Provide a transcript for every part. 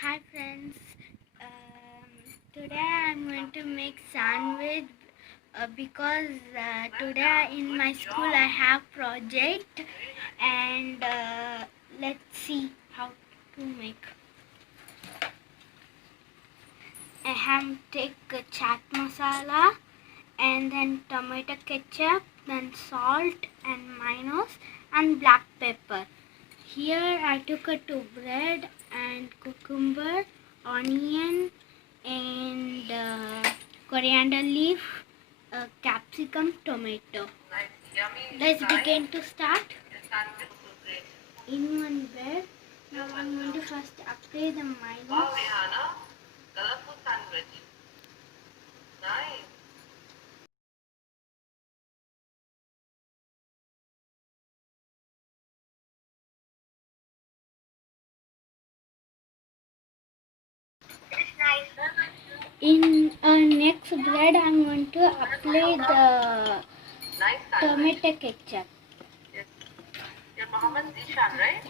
Hi friends, today I'm going to make sandwich because today in my school I have project and let's see how to make. I have take chaat masala and then tomato ketchup, then salt and mayonnaise and black pepper. Here I took two bread and cucumber, onion and coriander leaf, capsicum, tomato. Let's begin to start. In one bread, now I'm going to first apply the mayonnaise. Wow, Rihanna, colorful sandwich. Nice. In next bread, I'm going to apply the tomato ketchup. Yes. You're Mohammed Zishan, right?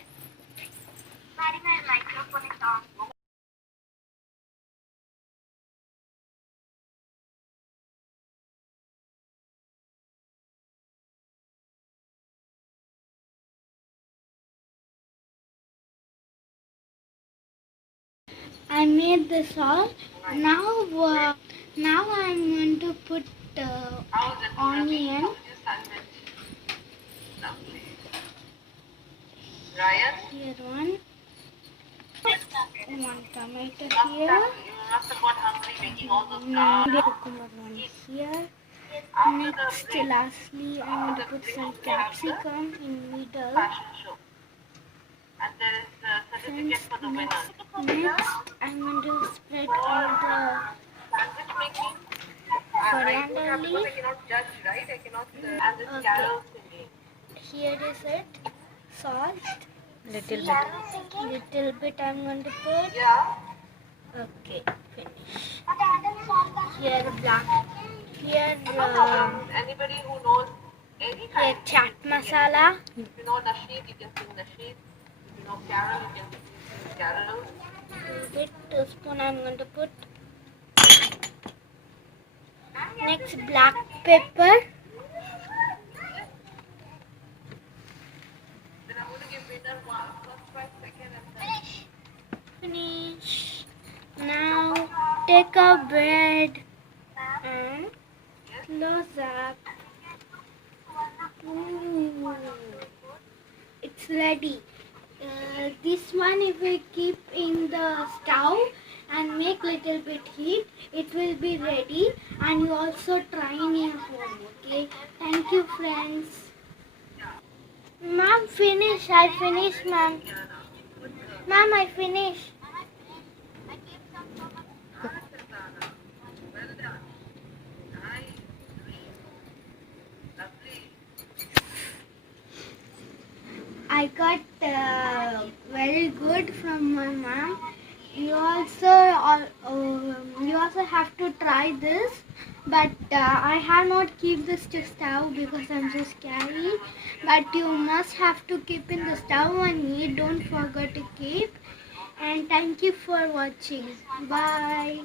Sorry, my microphone is on. I made the sauce. Now I'm going to put onion. Here one tomato here. Cucumber one here. Next, lastly, I'm going to put some capsicum in middle. And there is a certificate for the winner. Next, I'm going to spread all the sandwich making. Coriander leaf. I cannot judge, right? I cannot. And this carol singing. Here is it. Salt. Little bit I'm going to put. Yeah. Okay, finish. Here black. Here anybody who knows any kind. Here chaat masala. If you know nasheed, you can sing nasheed. If you know carol, you can sing carol. Bit teaspoon I'm going to put. Next black pepper. Finish. Now take a bread and close up. Ooh, it's ready. This one if we keep in the stove and make little bit heat, it will be ready, and you also try in your home. Okay, thank you friends. Ma'am, finish. I finished, ma'am. Ma'am, I finished. I got very good from my mom. You also have to try this, but I have not keep this to stove because I'm so scary. But you must have to keep in the stove and eat. Don't forget to keep. And thank you for watching. Bye.